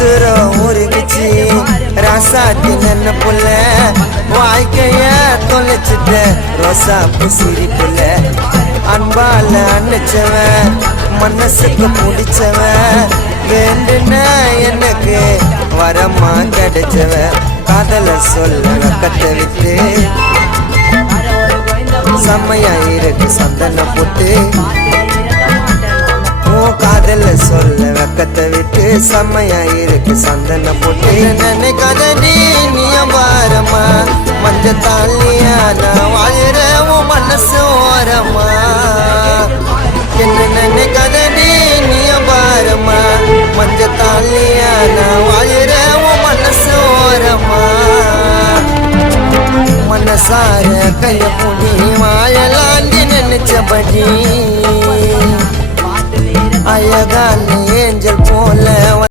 உசுரோ உருகிச்சு ராசாத்தி நன்ன புள்ள வாழ்க்கைய தொலைச்சிட்ட ரோசாப்பு சிரிப்புல அன்பால அன்னிச்சவன் மனசுக்கு பிடிச்சவன் வேண்டுன எனக்கு வரமா கிடைச்சவன் காதல சொல்ல வெக்கத்தை விட்டு செம்மையா இருக்கு சந்தனம் போட்டு காதல சொல்ல வெக்கத்தை விட்டு செம்மையா இருக்கு சந்தனம் போட்டு நினைக்காத நீ பாரமா மஞ்ச தாலியா நான் வாழற உன் மனசு ஓரமா என்ன நினைக்காத நீ பாரமா மஞ்ச தாலியா நான் வாழற உன் மனசு ஓரமா மனசார கைய புடி வாழலாண்டி நினைச்சபடி அழகான ஏஞ்சல் போல